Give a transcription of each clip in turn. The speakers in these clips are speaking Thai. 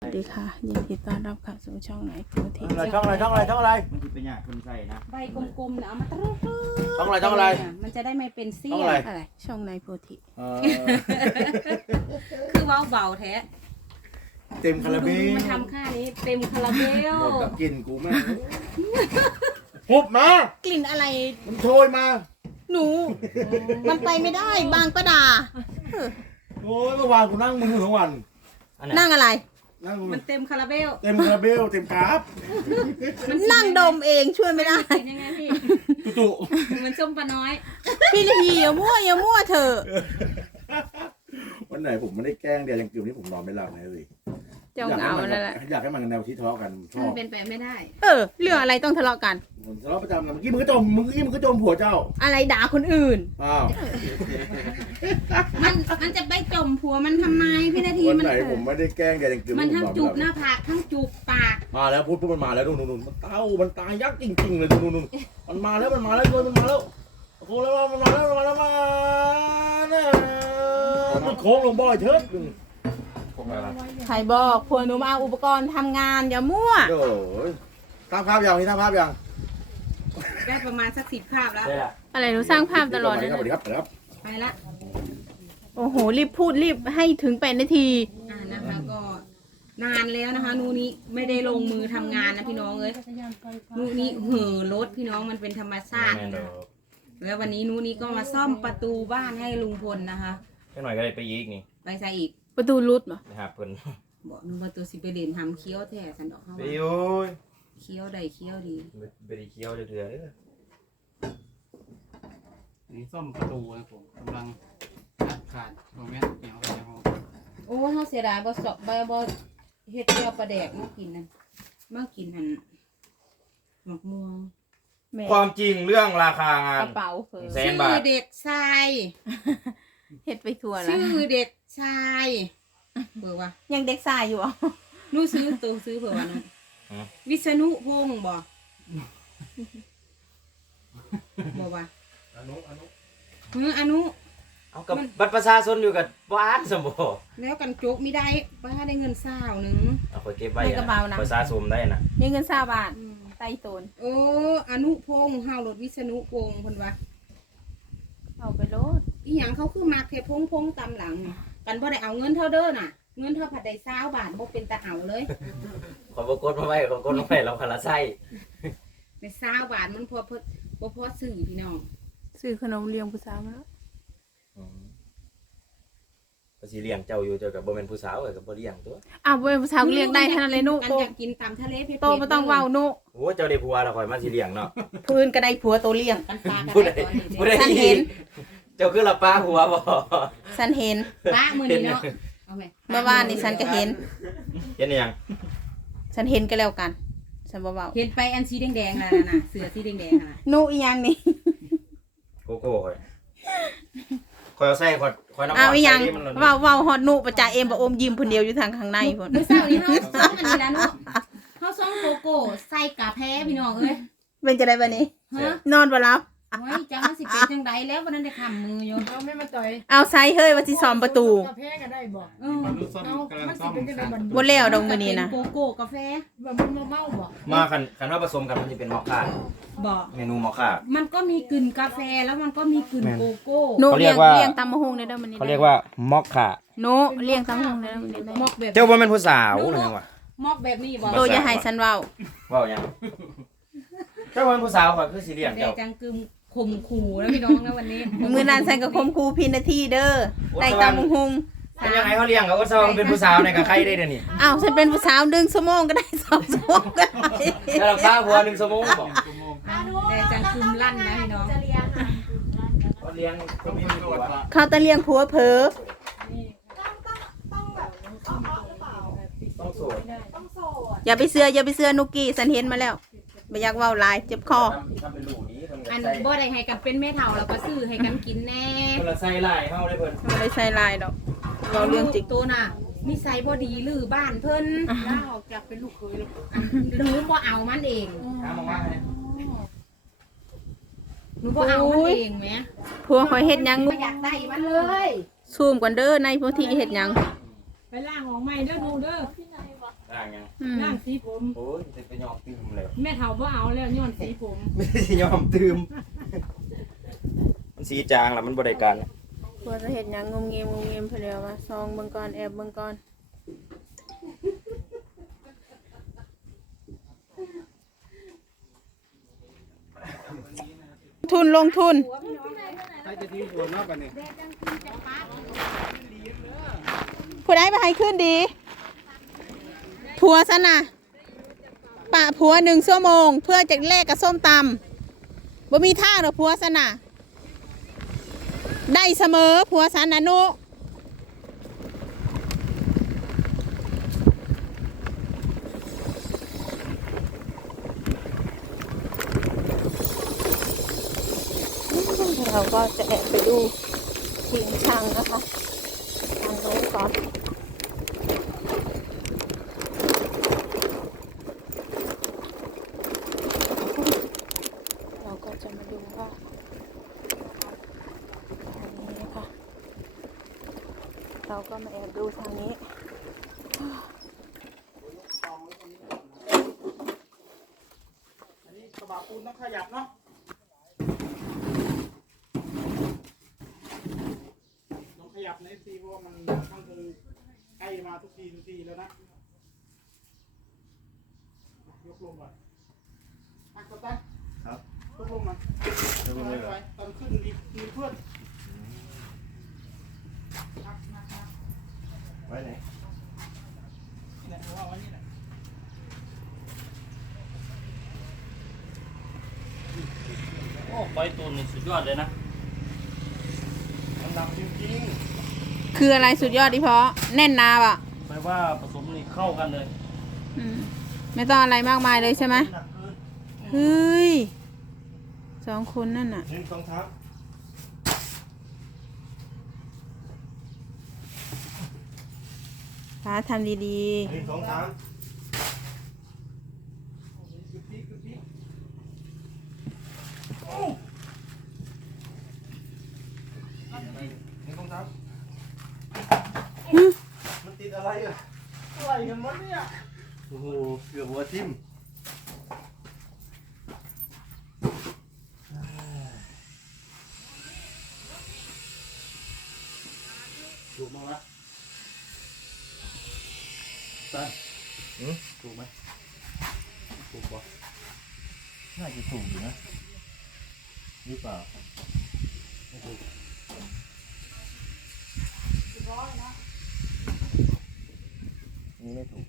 สวัสดีค่ะยินดีต้อนรับเข้าสู่ช่องไหนโปรทีอะไรช่องอะไรช่องอะไรช่องอะไร มันคือเป็นยากคนใส่นะ ใบกลมๆนะเอามาตรึ๊ดช่องอะไรช่องอะไร มันจะได้ไม่เป็นเสี้ช่องยอะไร อะไรช่องไหนโปรทีเออคือเว้าเบาแท้เต็มคาราเบดูลมันทำค่านี้เต็มคาราเบลหมดกับกินกูแม่งหุบมากลิ่นอะไรมันโชยมา หนู มันไปไม่ได้บางประดา โอ้ยเมื่อวานกูนั่งมือถือทั้งวัน นั่งอะไร นั่งมันเต็มคาราเบลเต็มคาราเบลเต็มกราฟนั่งดมเองช่วยไม่ได้ เป็นยังไงพี่ตุตุเหมือนส้มปลาน้อย พี่นาทีอย่ามั่วอย่ามั่วเถอะวันไหนผมไม่ได้แกล้งเดียวยังคืนนี้ผมนอนไม่หลับเลยเจ้าเหงานั่นแหละอยากให้มันแนวที่ทะเลาะกันชมัอนบเป็นไปไม่ได้ เออ เรื่องอะไรต้องทะเลาะกันผมทะเลาะประจำนะเมื่อกี้มึงก็จมมึงเมื่อกี้มึงก็จมผัวเจ้าอะไรด่าคนอื่น อ้าวมันมันจะไปจมผัวมันทำไมพี่นาทีวันมันไหนผมไม่ได้แกล้งเดียวยังคืนมันนี้ผมทั้งนอนจูไม่บหหลัน้าบผากทั้งจูบปาก มาแล้วพูดพูดมันมาแล้วนู่นนู่นนู่นมันเต้ามันตายยักษ์จริงๆเลยนู่นนู่นมันมาแล้วมันมาแล้วด้วยมันมาแล้วโอ้โหแล้วมันมาแล้วมันมาแล้วมาเนี่ยมันโค้งลงบ่อยเถิด ใครบอกพวกหนูมาเอาอุปกรณ์ทำงานอย่ามั่ว โอ้ยตามภาพยังนี่ตามภาพยังได้ประมาณสักสิบคาบแล้ว ใช่ละอะไรหนูสร้างภาพตลอดสเลยวัสดีครับสวัสดีครับไปละ โอ้โห รีบพูดรีบให้ถึงแปดนาที อ่านะคะก็นานแล้วนะคะ นูนี้ไม่ได้ลงมือทำงานนะพี่น้องเอ้ยนูนี้เห่อรถพี่น้องมันเป็นธรรมชาติแม่นดอกแล้ววันนี้นูนี้ก็มาซ่อมประตูบ้านให้ลุงพลนะคะ แค่หน่อยก็ได้ไปอีกนี่ไปใส่อีก ประตูรุดเหรอนะครับเพิ่นบอกนูประตูสิไปเรียนทำเคี้ยวแท้สันดอกเขาไปว่าโอ้ยเคี้ยวใดเคี้ยวดีไปได้เคี้ยวเถื่อๆเด้อนี่ซ่อมประตูนะผมกำลังขาดขาดตรงนี้เหนียวไปห้องโอ้เขาเสียดายบ่สอบบ่บ่เฮ็ดเจียวปลาแดกมากินนั่นมากินนั่นหมกม่วงแม่ความจริงเรื่องราคางากนระเป๋าเผลอแสนชื่บาอทเด็กชายเฮ็ดไปทั่วแล้วชื่อเด็ก ชายเผื่อว่ายังเด็กสายอยู่เหรอหนูซื้อตัวซื้อเผื่อว่านะวิษณุพงศ์บ่บ่ว่าอนุอนุเอออนุ เอากับบัตรประชาชนอยู่กับบ้านสมบูรณ์แล้วกันโจกไม่ได้ป้าได้เงินเศร้าหนึ่งเอาไปเก็บไว้นะ ประชาชนได้นะมีเงินสาบาทไต้โตนโอ้อนุพงษ์เฮารถวิษณุพงษ์คนว่าเอาไปโลดอีหยังเขาคือมากเทพงพงษ์ตามหลังนี่ กันบ่ได้เอาเงินเท่าเด้อน่ะ เงินเท่าผัดได้เศร้าบาทบ่เป็นตาเอาเลยขอบกดมาไว้ขอบกดมาไว้เราคาราไส้ในเศร้าบาทมันพอพอบ่พอซื้อพี่น้องซื้อขนมเลี้ยงผู้สาวมาแล้วภาษีเลี้ยงเจ้าอยู่เจ้ากับบ่แม่นผู้สาวกับบ่เลี้ยงตัวอ้าวเว้ยผู้สาวก็เลี้ยงได้เท่านั้นเลยนุกันโตอยากกินตามทะเลเผ็ดๆโตไม่ต้องเว้านุโอ้เจ้าได้ผัวแล้วข่อยมาสิเลี้ยงเนาะ พื้นก็ได้ผัวโตเลี้ยงกันปลากันผู้ใดได้ตอนนี้ผู้ใด ฉันเห็น เจ้าคือละป้าผัวบ่ฉันเห็นปลามื้อนี้เนาะเอาไหมเมื่อวานนี่ฉันก็เห็น เห็นยังฉันเห็นก็แล้วกันฉันบ่เว้าเห็นไปอันสีแดงๆน่ะน่ะเสือสีแดงๆน่ะนุอีหยังนี่ โกโก้ข่อยข่อยเอาใส่ข่อยข่อยน้ำอ้าวอีหยังใส่นี่มันหล่นเว้าเว้าฮอดนุประจาเอ็มบ่อมยิ้มผู้เดียวอยู่ทางข้างในพุ่นมื้อเช้านี้เฮาซ้อมอันนี้แล้วเนาะเฮาซ้อมโกโก้ใส่กาแฟพี่น้องเอ้ยเป็นจะได้บัดนี้ ฮะนอนบ่หลับ โอ้ยจังมันสิเป็นจังไดแล้ววันนั้นได้คำมืออยู่เอาไม่มาต่อยเอาไซเฮ้ยว่าสิซ่อมประตูกาแฟก็ได้บอกเออมันซ่อมเอากำลังมันซ่สิอมเป็นจังไดบัดบ่แล้วดอกมื้อนี้นะโกโก้กาแฟแบบมันมาเมาบอกมาคันคันว่าผสมกันมันจะเป็นมอคค่าบอกเมนูมอคค่ามันก็มีกลิ่นกาแฟแล้วมันก็มีกลิ่นแม่นโกโก้นุเขาเรีเลี้ยยกงว่าเลี้ยงตำมะฮุงได้เด้อมื้อนี้เขาเรียกว่ามอคค่านุเลี้ยงตำมะฮุงได้เด้อมื้อนี้ได้มอกแบบเจ้าว่าเป็นผู้สาวหรือยังวะมอกแบบนี้บอกโตอย่าให้ฉันเว้าเว่ายังเจ้าว่าเป็นผู้สาวข่อยคือสิเลี้ยงแต่เจ้าจังกึม ข่มขู่นะพี่น้องนะวันนี้มื้อนั้นฉันก็คมครูพินาทีเด้อได้ตำมะฮุงเป็นยังไงเขาเลี้ยงเขาก็สาวเป็นผู้สาวในกับใครได้เดี๋ยวนี้อ้าวฉันเป็นผู้สาวดึงชั่วโมงก็ได้สองชั่วโมงก็ได้แล้วเราป้าผัวหนึ่งสมงบอกชั่วโมงแต่จังกึมลั่นนะพี่น้องเขาเลี้ยงเขามีผัวเขาตะเลียงผัวเผลอต้องโสดอย่าไปเสืออย่าไปเสือนุกกี้ฉันเห็นมาแล้ว ไม่อยากเว้าหลายเจ็บคอทำเป็นหลูนี้ทำอันใส่บ่ได้ให้กันเป็นแม่เฒ่าแล้วก็ซื้อให้กันกินแน่คนละใส่ลายเข้าได้เพิ่นไม่ได้ใส่ลายดอกเราเรื่องจริง ตัวน่ะนิสัยบ่ดีหรือบ้านเพิ่นล่าออกจากเป็นลูกเคยแล้วอันหนูบ่เอามันเองถามมาว่าไงหนูบ่เอามันเองแหมผัวคอยเฮ็ดหยังบ่อยากได้มันเลย ซูมก่อนเด้อในพื้นที่เฮ็ดหยังไปล่างออกใหม่เด้อดูเด้อ อืมย่างสีผม โอ้ยจะไปยอมตื่มแล้วแม่เฒ่าบ่เอาแล้วย้อนสีผมไม่ได้ยอมตื่มมันสีจางแล้วมันบริการกลัวจะเห็นอย่างงมเงียมงมเงียมเพลียวมาซองเบิ่งก่อนแอบเบิ่งก่อนทุนลงทุน ใครจะทิ้งหัวมากกว่านี้ผู้ใดไปให้ขึ้นดี ผัวซะนะปะผัวหนึ่งชั่วโมง เพื่อจะแลกกับส้มตำบ่มีท่าหรอผัวซะนะได้เสมอผัวสันนะนุเราก็จะแอบไปดูทิ้งช่างนะคะทางโน้นก่อน เราก็จะมาดูว่าทางนี้นะคะ เราก็มาแอบดูทางนี้ อันนี้กระบะปูนต้องขยับเนาะต้องขยับในซีเพราะว่ามันมันคงใกล้มาทุกทีทุกทีแล้วนะยกลงก่อนมากัปตันครับยกลงมาเริ่มเลยเหรอไว้ตอนขึ้นดีมีเพื่อนนักนักนัก ไว้ไหนนี่แหละว่าไว้นี่แหละโอ้ไฟตูนนี่สุดยอดเลยนะมันดำจริงคืออะไรสุดยอดดิเพาะแน่นนาป่ะแปลว่าผสมนี่เข้ากันเลย อืมไม่ต้องอะไรมากมายเลยใช่ไหมหนักเกินเฮ้ยสองคนนั่นน่ะหนึ่งสองสา ฟ้าทำดีหนึ่งสองสามกึบปิ๊กกึบปิ๊กหนึ่งสองสามๆหึมันติดอะไรอะอะไรกันวะเนี่ยโอ้โหเกือบหัวทิ่มถูกมั้งละ ตันถูกไหมถูกปะน่าจะถูกอยู่นะหรือเปล่านี่ไม่ถูก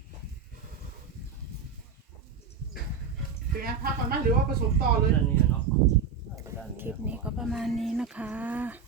เป็นไงพักก่อนไหมหรือว่าผสมต่อเลย เรื่องนี้เนาะน่าจะด้านคนี้ลิปนี้ก็ประมาณนี้นะคะ